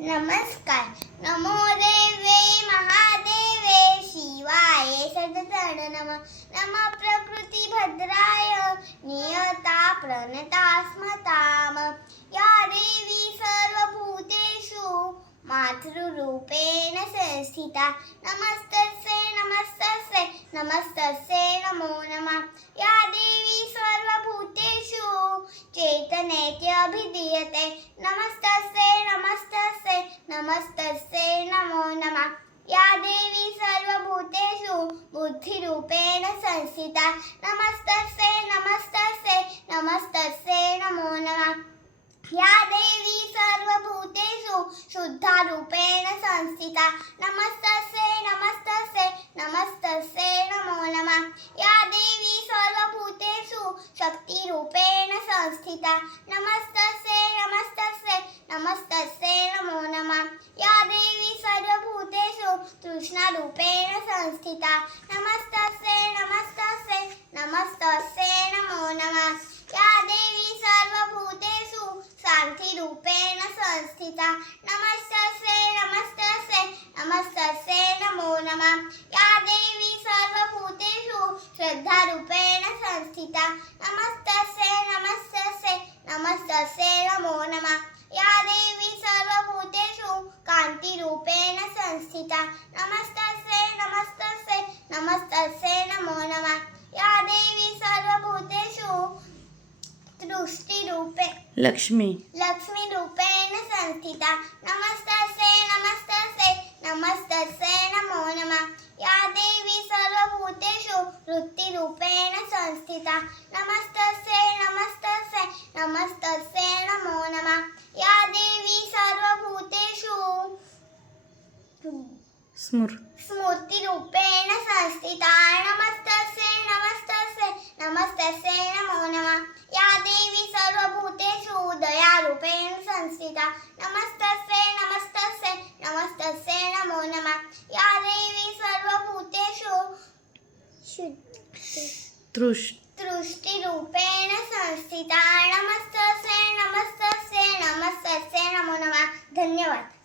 नमस्कार. नमो देवे महादेवे शिवाय सद्गुण नमः. नमः प्रकृती भद्राय नियता प्रणता स्मताम. या देवी सर्वभूतेषु मातृरूपेण संस्थिता. नमस्तस्यै नमस्तस्यै नमस्तस्यै नमो नमः. या देवी सर्वभूतेषु चैतन्येत्यभिधीयते. नमस्तस्यै नमस्तस्यै नमस्तस्यै नमो नमः. या देवी सर्वभूतेषु बुद्धिरूपेण संस्थिता. नमस्तस्यै नमस्तस्यै नमस्तस्यै नमो नमः. या देवी सर्वभूतेषु शुद्धारूपेण संस्थिता. नमस्तस्यै नमस्तस्यै नमस्तस्यै नमो नमः. या देवी सर्वभूतेषु शक्तिरूपेण संस्थिता. नमस्तस्यै नमस्तस्यै नमस्तस्यै नमो नमः. या देवी सर्वभूतेषु तृष्णारूपेण संस्थिता. नमस्तस्यै नमस्तस्यै नमस्तस्यै नमो नमः. या देवी सर्वभूतेषु सारथिरूपेण संस्थिता. नमस्तस्यै नमस्तस्यै नमस्तस्यै नमो नमः. या देवी सर्वभूतेषु श्रद्धारूपेण संस्थिता. नमस्तस्यै नमस्तस्यै नमस्तस्यै नमो नमः. या देवी सर्वभूतेषु कान्तिरूपेण संस्थिता. नमस्तस्यै नमस्तस्यै नमस्तस्यै नमो नमः. या देवी सर्वभूतेषु लक्ष्मीरूपेण संस्थिता. नमस्तस्यै नमस्तस्यै नमस्तस्यै नमो नमः. या देवी सर्वभूतेषु वृत्तिरूपेण संस्थिता. नमस्तस्यै नमस्तस्यै नमस्तस्यै नमो नमः. या देवी सर्वभूतेषु स्मृतिरूपेण संस्थिता. नमस्तस्यै नमस्तस्यै नमस्तस्यै नमो नमः. या देवी सर्वभूतेषु दयारूपेण संस्थिता. नमस्तस्यै नमस्तस्यै नमस्तस्यै नमो नमः. या देवी सर्वभूतेषु तुष्टिरूपेण संस्थिता. नमस्तस्यै नमस्तस्यै नमस्तस्यै नमो नमः. धन्यवाद.